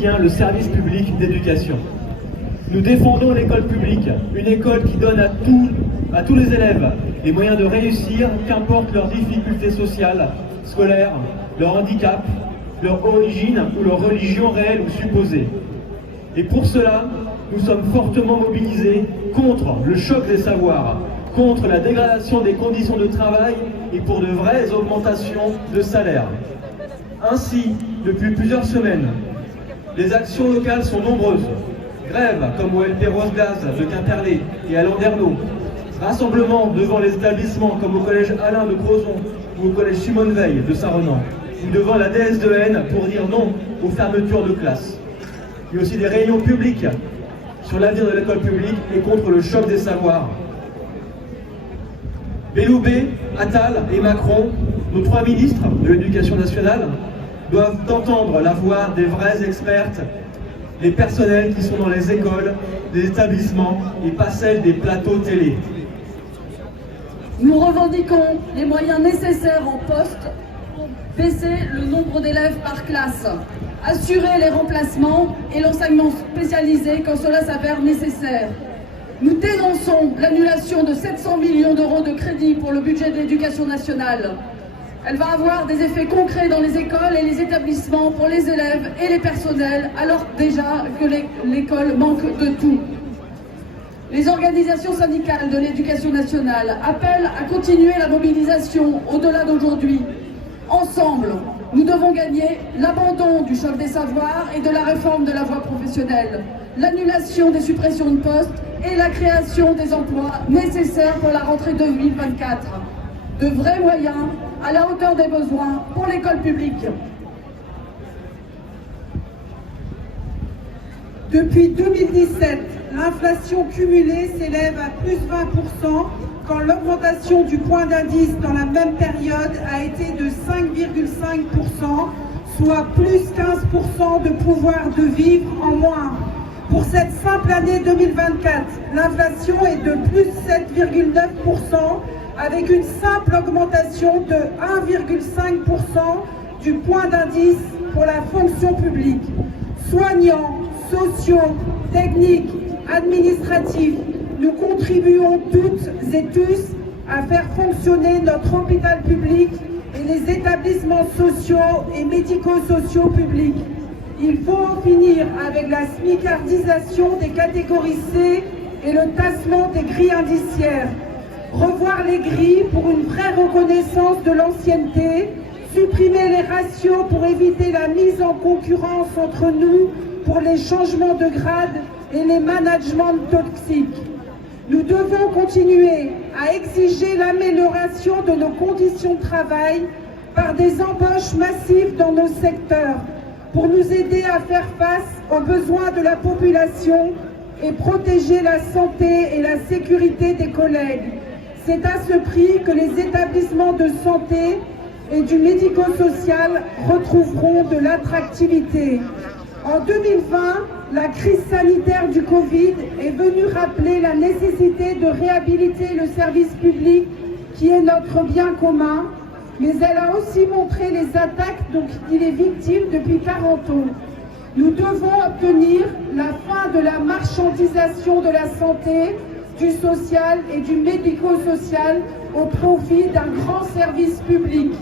le service public d'éducation. Nous défendons l'école publique, une école qui donne à tous les élèves les moyens de réussir, qu'importe leurs difficultés sociales, scolaires, leur handicap, leur origine ou leur religion réelle ou supposée. Et pour cela, nous sommes fortement mobilisés contre le choc des savoirs, contre la dégradation des conditions de travail et pour de vraies augmentations de salaire. Ainsi, depuis plusieurs semaines, les actions locales sont nombreuses. Grèves comme au LP Rose Gaz de Quimperlé et à Landerneau, rassemblements devant les établissements comme au collège Alain de Crozon ou au collège Simone Veil de Saint-Renan, ou devant la DS2N pour dire non aux fermetures de classes. Il y a aussi des réunions publiques sur l'avenir de l'école publique et contre le choc des savoirs. Belloubet, Attal et Macron, nos trois ministres de l'Éducation nationale, doivent entendre la voix des vraies expertes, les personnels qui sont dans les écoles, les établissements et pas celles des plateaux télé. Nous revendiquons les moyens nécessaires en poste pour baisser le nombre d'élèves par classe, assurer les remplacements et l'enseignement spécialisé quand cela s'avère nécessaire. Nous dénonçons l'annulation de 700 millions d'euros de crédits pour le budget de l'éducation nationale. Elle va avoir des effets concrets dans les écoles et les établissements pour les élèves et les personnels, alors déjà que l'école manque de tout. Les organisations syndicales de l'éducation nationale appellent à continuer la mobilisation au-delà d'aujourd'hui. Ensemble, nous devons gagner l'abandon du choc des savoirs et de la réforme de la voie professionnelle, l'annulation des suppressions de postes et la création des emplois nécessaires pour la rentrée 2024. De vrais moyens à la hauteur des besoins pour l'école publique. Depuis 2017, l'inflation cumulée s'élève à plus 20%, quand l'augmentation du point d'indice dans la même période a été de 5,5%, soit plus 15% de pouvoir de vivre en moins. Pour cette simple année 2024, l'inflation est de plus 7,9%, avec une simple augmentation de 1,5% du point d'indice pour la fonction publique. Soignants, sociaux, techniques, administratifs, nous contribuons toutes et tous à faire fonctionner notre hôpital public et les établissements sociaux et médico-sociaux publics. Il faut en finir avec la smicardisation des catégories C et le tassement des grilles indiciaires. Revoir les grilles pour une vraie reconnaissance de l'ancienneté, supprimer les ratios pour éviter la mise en concurrence entre nous pour les changements de grade et les managements toxiques. Nous devons continuer à exiger l'amélioration de nos conditions de travail par des embauches massives dans nos secteurs pour nous aider à faire face aux besoins de la population et protéger la santé et la sécurité des collègues. C'est à ce prix que les établissements de santé et du médico-social retrouveront de l'attractivité. En 2020, la crise sanitaire du Covid est venue rappeler la nécessité de réhabiliter le service public qui est notre bien commun, mais elle a aussi montré les attaques dont il est victime depuis 40 ans. Nous devons obtenir la fin de la marchandisation de la santé, du social et du médico-social au profit d'un grand service public.